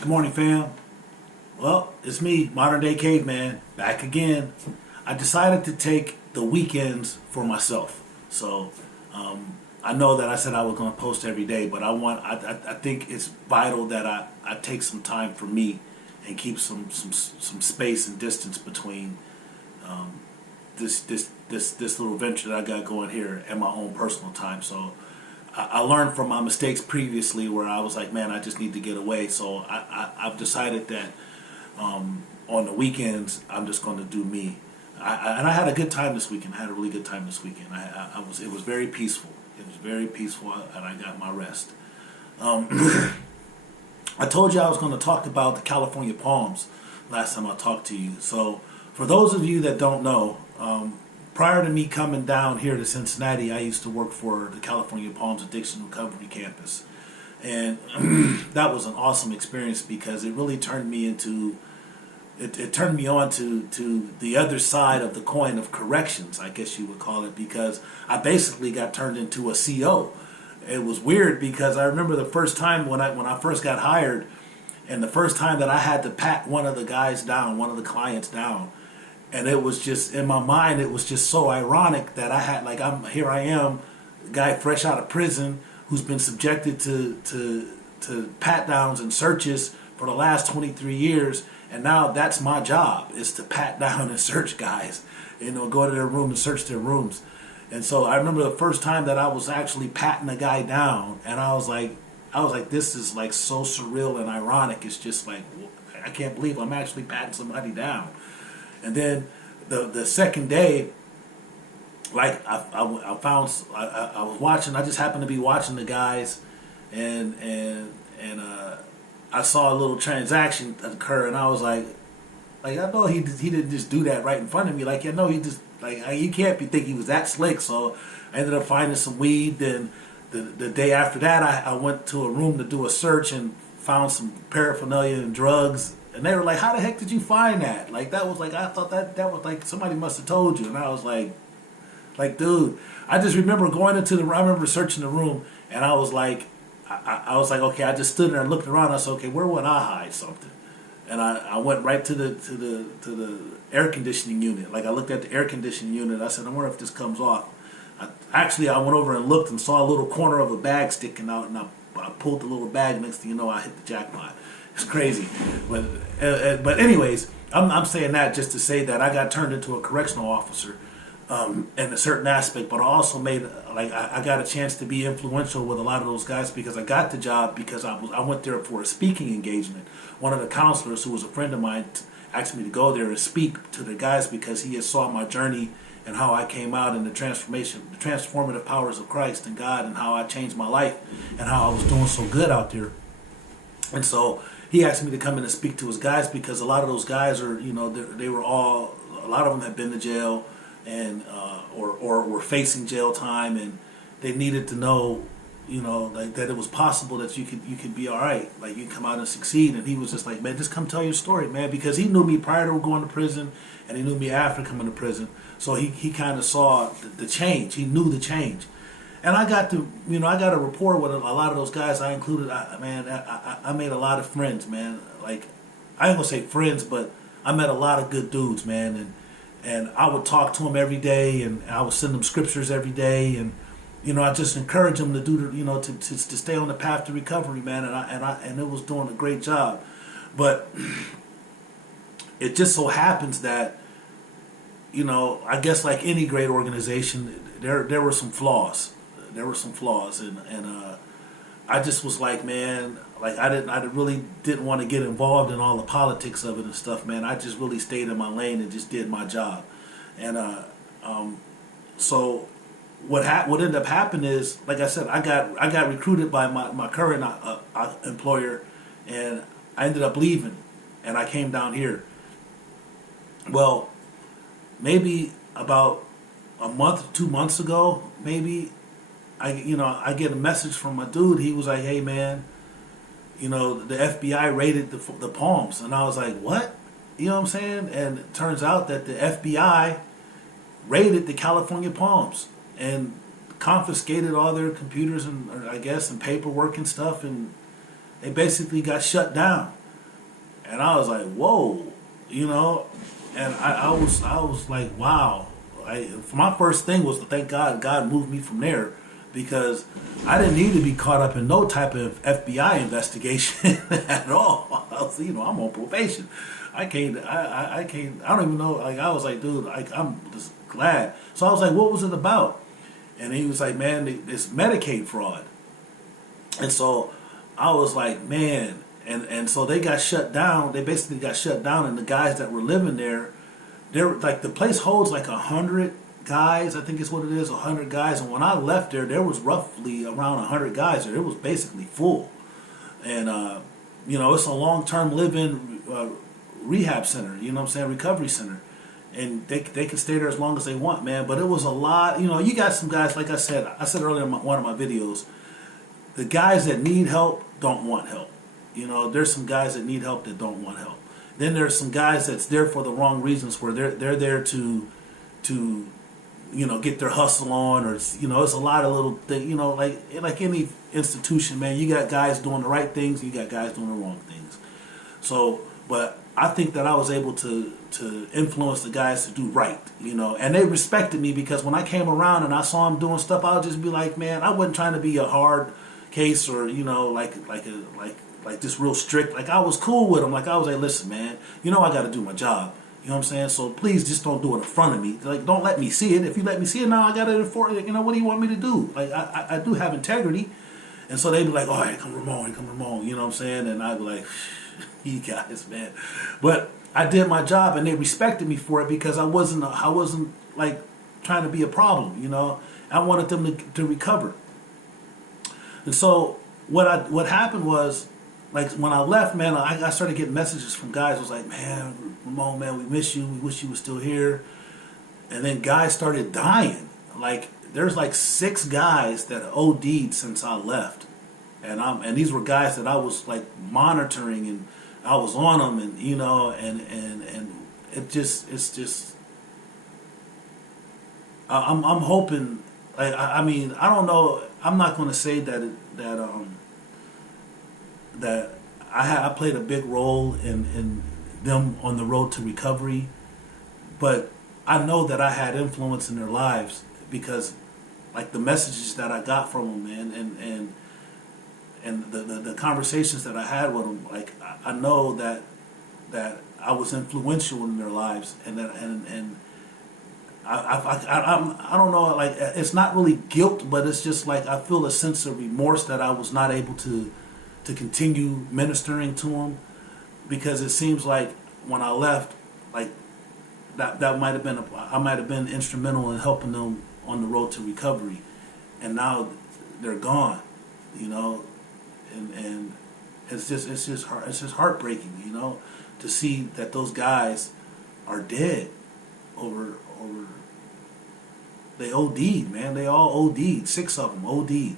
Good morning, fam. Well, it's me, Modern Day Caveman, back again. I decided to take the weekends for myself. So, I know that I said I was going to post every day, but I think it's vital that I take some time for me and keep some space and distance between this little venture that I got going here and my own personal time. So I learned from my mistakes previously where I was like, man, I just need to get away. So I've decided that on the weekends, I'm just going to do me. And I had a good time this weekend. I had a really good time this weekend. It was very peaceful. It was very peaceful, and I got my rest. I told you I was going to talk about the California Palms last time I talked to you. So for those of you that don't know, prior to me coming down here to Cincinnati, I used to work for the California Palms Addiction Recovery Campus. And that was an awesome experience because it really turned me into, it turned me on to the other side of the coin of corrections, I guess you would call it, because I basically got turned into a CO. It was weird because I remember the first time when I first got hired, and the first time that I had to pat one of the guys down, one of the clients down, and it was just, in my mind, it was just so ironic that I had, like, here I am, a guy fresh out of prison who's been subjected to pat downs and searches for the last 23 years, and now that's my job, is to pat down and search guys, go to their room and search their rooms. And so I remember the first time that I was actually patting a guy down, and I was like, this is like so surreal and ironic. It's just like, I can't believe I'm actually patting somebody down. And then the second day, like I was watching. I just happened to be watching the guys, and I saw a little transaction occur, and I was like I know he didn't just do that right in front of me. Like, he just, like, you can't think he was that slick. So I ended up finding some weed. Then the day after that, I went to a room to do a search and found some paraphernalia and drugs. And they were like, "How the heck did you find that?" Like, that was like, I thought that was like somebody must have told you. And I was like, dude, I just remember going into I remember searching the room, and I was like, I was like, okay, I just stood there and looked around. I said, okay, where would I hide something? And I went right to the air conditioning unit. Like, I looked at the air conditioning unit. I said, I wonder if this comes off. I went over and looked and saw a little corner of a bag sticking out, and I pulled the little bag. Next thing you know, I hit the jackpot. It's crazy, but anyways, I'm saying that just to say that I got turned into a correctional officer in a certain aspect, but I also made, like, I got a chance to be influential with a lot of those guys because I got the job because I went there for a speaking engagement. One of the counselors, who was a friend of mine, asked me to go there and speak to the guys because he had saw my journey and how I came out in the transformative powers of Christ and God, and how I changed my life and how I was doing so good out there. And so he asked me to come in and speak to his guys because a lot of those guys are, they were all, a lot of them had been to jail and or were facing jail time, and they needed to know, like, that it was possible that you could be all right, like, you can come out and succeed. And he was just like, man, just come tell your story, man, because he knew me prior to going to prison, and he knew me after coming to prison. So he kind of saw the change. He knew the change. And I got to, I got a rapport with a lot of those guys. I included, I made a lot of friends, man. Like, I ain't gonna say friends, but I met a lot of good dudes, man. And I would talk to them every day, and I would send them scriptures every day, and I just encourage them to do, to stay on the path to recovery, man. And it was doing a great job, but it just so happens that, I guess like any great organization, there were some flaws. There were some flaws, and I just was like, man, like, I really didn't want to get involved in all the politics of it and stuff, man. I just really stayed in my lane and just did my job. And so what ended up happening is, like I said, I got recruited by my current employer, and I ended up leaving, and I came down here. Well, maybe about a month, 2 months ago, maybe, I get a message from my dude. He was like, "Hey, man, the FBI raided the Palms," and I was like, "What?" You know what I'm saying? And it turns out that the FBI raided the California Palms and confiscated all their computers and, I guess, and paperwork and stuff, and they basically got shut down. and I was like, whoa, you know, and I was like, wow. My first thing was to thank God. God moved me from there because I didn't need to be caught up in no type of FBI investigation at all. I was, you know, I'm on probation. I can't. I can't. I don't even know. Like I was like, dude, like I'm just glad. So I was like, what was it about? And he was like, man, it's Medicaid fraud. And so I was like, man, and so they got shut down. They basically got shut down, and the guys that were living there, they're like the place holds like 100 guys. I think it's what it is, 100 guys. And when I left there was roughly around 100 guys there. It was basically full, and you know, it's a long-term living rehab center. You know what I'm saying, recovery center. And they can stay there as long as they want, man. But it was a lot. You know, you got some guys, like I said earlier in one of my videos, the guys that need help don't want help. You know, there's some guys that need help that don't want help. Then there's some guys that's there for the wrong reasons, where they're there to you know, get their hustle on, or you know, it's a lot of little things. You know, like any institution, man, you got guys doing the right things, you got guys doing the wrong things. So, but I think that I was able to influence the guys to do right, you know, and they respected me because when I came around and I saw them doing stuff, I would just be like, man, I wasn't trying to be a hard case or, you know, like just real strict. Like I was cool with them. Like I was like, listen, man, you know I got to do my job. You know what I'm saying? So please just don't do it in front of me. Like don't let me see it. If you let me see it now, I got to enforce it. You know, what do you want me to do? Like I do have integrity. And so they'd be like, oh, here come Ramon, you know what I'm saying? And I'd be like, you guys, man. But I did my job and they respected me for it because I wasn't like trying to be a problem, you know. I wanted them to recover. And so what happened was, like when I left, man, I started getting messages from guys. It was like, man, Ramon, man, we miss you. We wish you were still here. And then guys started dying. Like there's like 6 guys that OD'd since I left, and these were guys that I was like monitoring, and I was on them, and you know, and it's just I'm hoping. Like I mean, I don't know. I'm not going to say that I played a big role in them on the road to recovery, but I know that I had influence in their lives because, like, the messages that I got from them, man, and the conversations that I had with them, like I know that I was influential in their lives, and that and I don't know, like it's not really guilt, but it's just like I feel a sense of remorse that I was not able to continue ministering to them, because it seems like when I left, like that might have been I might have been instrumental in helping them on the road to recovery, and now they're gone, you know, and it's just heartbreaking, you know, to see that those guys are dead over they OD'd, man. They all OD'd. 6 of them OD'd.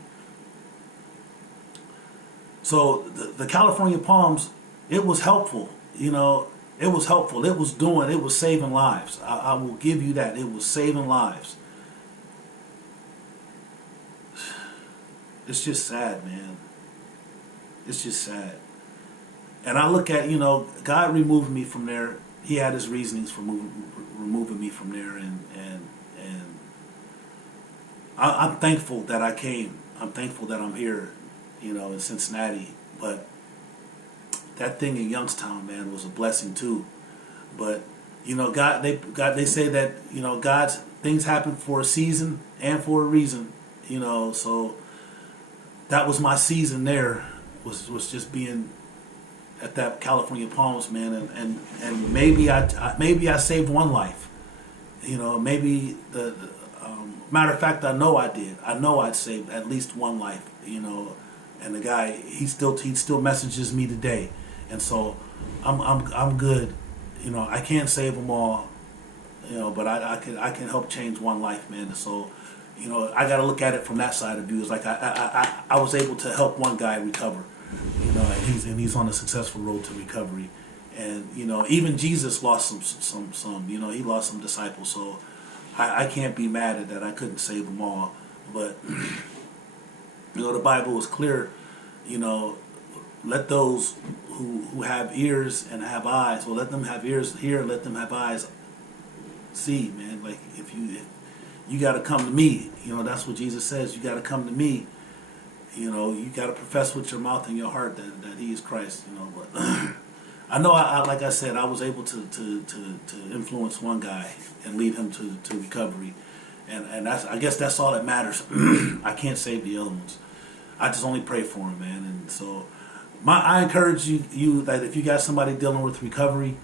So the California Palms, it was helpful, you know. It was helpful. It was saving lives. I will give you that. It was saving lives. It's just sad, man. It's just sad. And I look at, you know, God removed me from there. He had his reasonings for removing me from there, and I'm thankful that I came. I'm thankful that I'm here, you know, in Cincinnati. But that thing in Youngstown, man, was a blessing too. But you know, they say that, you know, God's things happen for a season and for a reason, you know. So that was my season there. Was just being at that California Palms, man, and maybe I saved one life, you know. Maybe the matter of fact, I know I did. I know I'd saved at least one life, you know. And the guy, he still messages me today, and so I'm good, you know. I can't save them all, you know, but I can help change one life, man. And so, you know, I got to look at it from that side of view. It's like I was able to help one guy recover, you know, and he's on a successful road to recovery. And you know, even Jesus lost some, you know, he lost some disciples. So I can't be mad at that. I couldn't save them all, but you know, the Bible is clear. You know, let those who have ears and have eyes, well, let them have ears hear, let them have eyes see, man. Like if you got to come to me, that's what Jesus says. You got to come to me. You got to profess with your mouth and your heart that He is Christ. But I know, like I said, I was able to influence one guy and lead him to recovery, and I guess that's all that matters. I can't save the other ones. I just only pray for him, man. And so, I encourage you that if you got somebody dealing with recovery,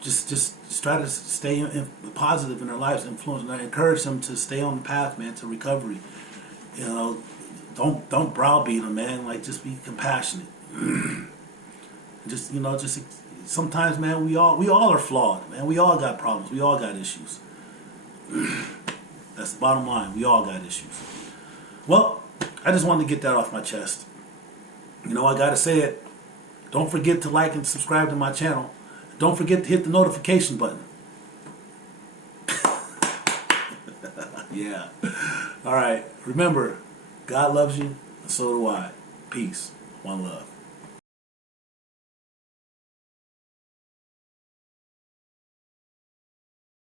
just try to stay positive in their lives, influence, and I encourage them to stay on the path, man, to recovery. Don't browbeat them, man. Like, just be compassionate. just sometimes, man, we all are flawed, man. We all got problems. We all got issues. That's the bottom line. We all got issues. Well, I just wanted to get that off my chest. I gotta say it. Don't forget to like and subscribe to my channel. Don't forget to hit the notification button. Yeah. All right. Remember, God loves you, and so do I. Peace. One love.